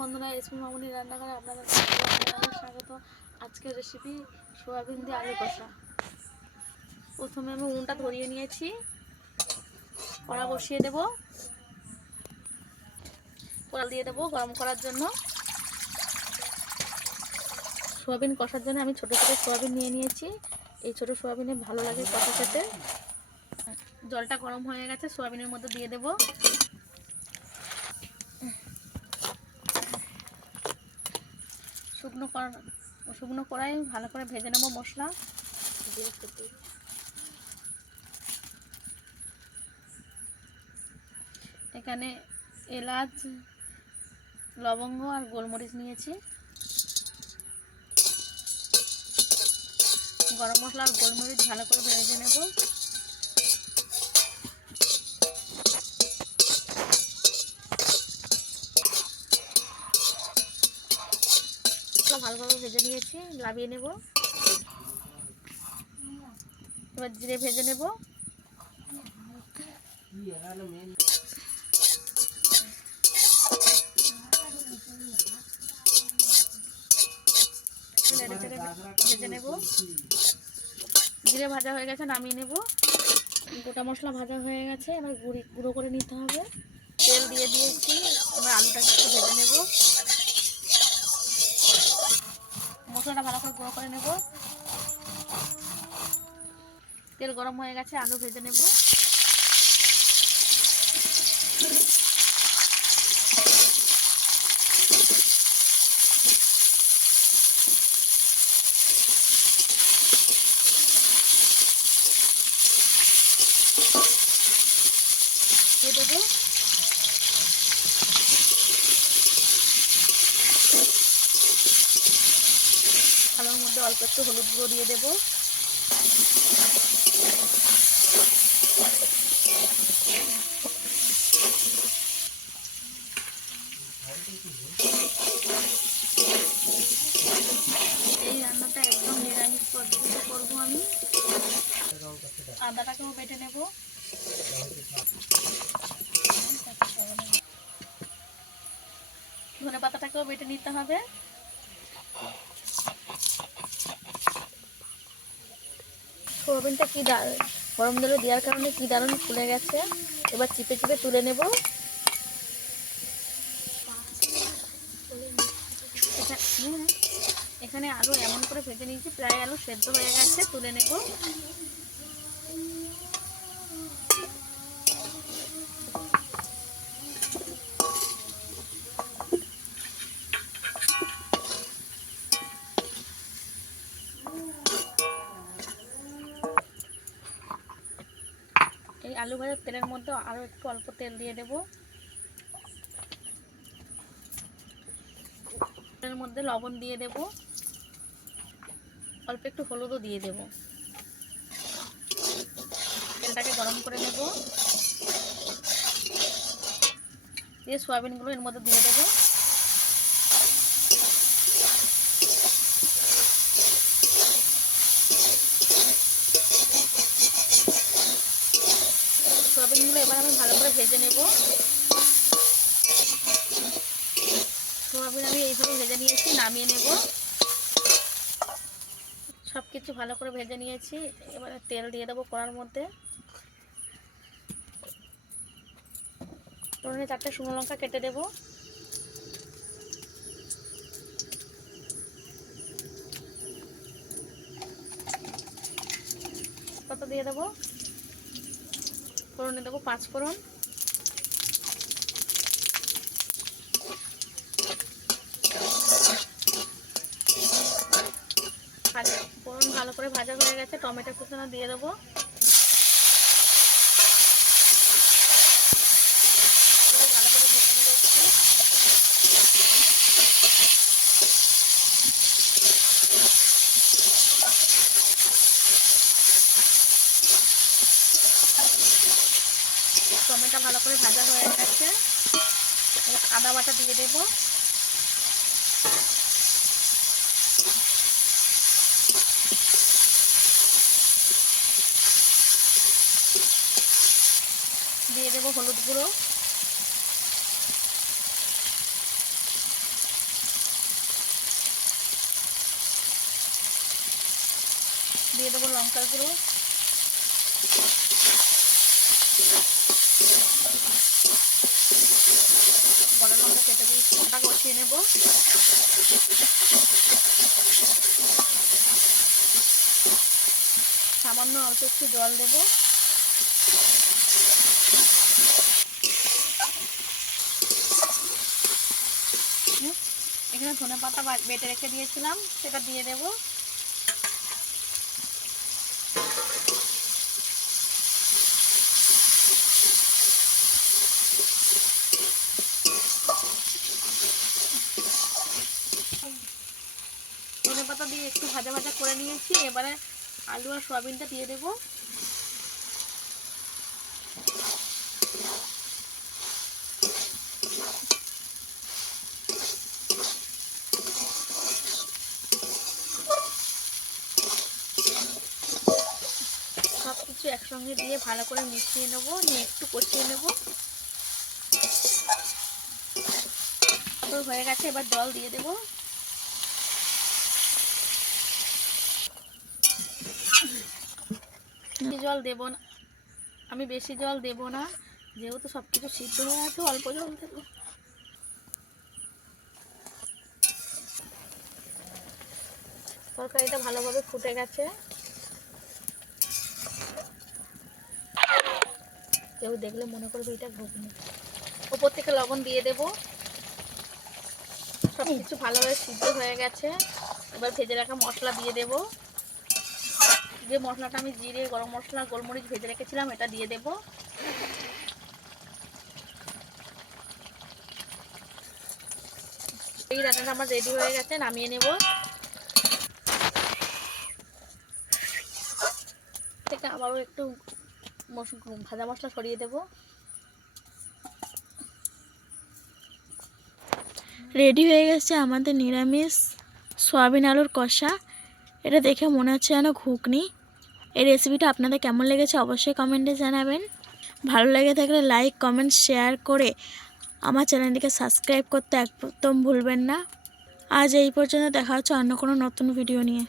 বন্ধুরা এসপি মামুনি রান্নাঘরে আপনাদের স্বাগত। আজকের রেসিপি সোয়াবিন দিয়ে আলু কষা। প্রথমে আমি উনটা ধরিয়ে নিয়েছি। কড়া বসিয়ে দেব। কড়া দিয়ে দেবো গরম করার জন্য। সোয়াবিন কষার জন্য আমি ছোটো ছোটো সোয়াবিন নিয়ে নিয়েছি। এই ছোটো সোয়াবিনে ভালো লাগে কষা খেতে। জলটা গরম হয়ে গেছে, সোয়াবিনের মধ্যে দিয়ে দেবো। শুকনো কড়া শুকনো কড়াই, ভালো করে ভেজে নেব মশলা। এখানে এলাচ, লবঙ্গ আর গোলমরিচ নিয়েছি। গরম মশলা আর গোলমরিচ ভালো করে ভেজে নেব। ভালোভাবে ভেজে নিয়েছি, লাভিয়ে নেব। এবার জিরে ভেজে নেব। ভেজে জিরে ভাজা হয়ে গেছে, নামিয়ে নেব। গোটা মশলা ভাজা হয়ে গেছে, এবার গুঁড়ি গুঁড়ো করে নিতে হবে। তেল দিয়ে দিয়েছি, এবার আলুটাকে একটু ভেজে নেব। মশলাটা ভালো করে গুঁড়ো করে নেব। তেল গরম হয়ে গেছে, আলু ভেজে নেব। দিয়ে দেবো আলুর মধ্যে অল্প একটু হলুদ গুঁড়ো দিয়ে দেবো। এই রান্নাটা একদম নিরামিষ পদ্ধতিতে করব আমি। আদাটাকেও বেটে নেব। ধনে পাতাটাকেও বেটে নিতে হবে। সোয়াবিনটা কি গরম জলে দেওয়ার কারণে কি দারুণ ফুলে গেছে? এবার চিপে চিপে তুলে নেব। এখা- এখানে আলু এমন করে ভেজে নিয়েছি, প্রায় আলু সেদ্ধ হয়ে গেছে, তুলে নেব। এই আলু ভাজার তেলের মধ্যে আরও একটু অল্প তেল দিয়ে দেব। তেলের মধ্যে লবণ দিয়ে দেব। অল্প একটু হলুদও দিয়ে দেব। তেলটাকে গরম করে নেব। দিয়ে সয়াবিনগুলো এর মধ্যে দিয়ে দেবো সয়াবিনগুলো এবার আমি ভালো করে ভেজে নেব। সোয়াবিন আমি এইভাবে ভেজে নিয়েছি, নামিয়ে নেব। সব কিছু ভালো করে ভেজে নিয়েছি। এবারে তেল দিয়ে দেবো কড়ার মধ্যে। ধরনে চারটে শুকনো লঙ্কা কেটে দেবো। কত দিয়ে দেবো। ফোড়নে দেবো পাঁচ ফোড়ন ভাজা ফোড়ন ভালো করে ভাজা হয়ে গেছে, টমেটো কুচানো দিয়ে দেবো। টমেটো ভালো করে ভাজা হয়ে গেছে আদা বাটা দিয়ে দেবো হলুদ গুঁড়ো। দিয়ে দেবো লঙ্কার গুঁড়ো। বড় লঙ্কা কেটে দিয়ে ঠান্ডা কষিয়ে নেব। সামান্য অল্প একটু জল দেবো। হুম, এখানে ধনে পাতা বেটে রেখে দিয়েছিলাম সেটা দিয়ে দেবো। ধনে পাতা দিয়ে একটু ভাজা ভাজা করে নিয়েছি। এবারে আলু আর সয়াবিনটা দিয়ে দেবো সব একসঙ্গে দিয়ে ভালো করে মিশিয়ে নেব, নিয়ে একটু কষিয়ে নেব। হয়ে গেছে, এবার জল দিয়ে দেবো। জল দেব না। আমি বেশি জল দেব না, যেহেতু সব কিছু সিদ্ধ হয়ে আছে, অল্প জল দেবো। তরকারিটা ভালোভাবে ফুটে গেছে। কেউ দেখলে মনে করবে এটা ঘুগনি। ওপর থেকে লবণ দিয়ে দেব। সব কিছু ভালোভাবে সিদ্ধ হয়ে গেছে। এবার ভেজে রাখা মশলা দিয়ে দেব। যে মশলাটা আমি জিরে, গরম মশলা, গোলমরিচ ভেজে রেখেছিলাম, এটা দিয়ে দেব। এই রান্নাটা আমার রেডি হয়ে গেছে, নামিয়ে নেব। থেকে আবারও একটু ভাজা মশলা সরিয়ে দেবো। রেডি হয়ে গেছে আমাদের নিরামিষ সয়াবিন আলুর কষা। এটা দেখে মনে হচ্ছে যেন ঘুগনি। এই রেসিপিটা আপনাদের কেমন লেগেছে অবশ্যই কমেন্টে জানাবেন। ভালো লেগে থাকলে লাইক কমেন্ট শেয়ার করে আমার চ্যানেলটিকে সাবস্ক্রাইব করতে একদম ভুলবেন না। আজ এই পর্যন্ত দেখা হচ্ছে অন্য কোনো নতুন ভিডিও নিয়ে।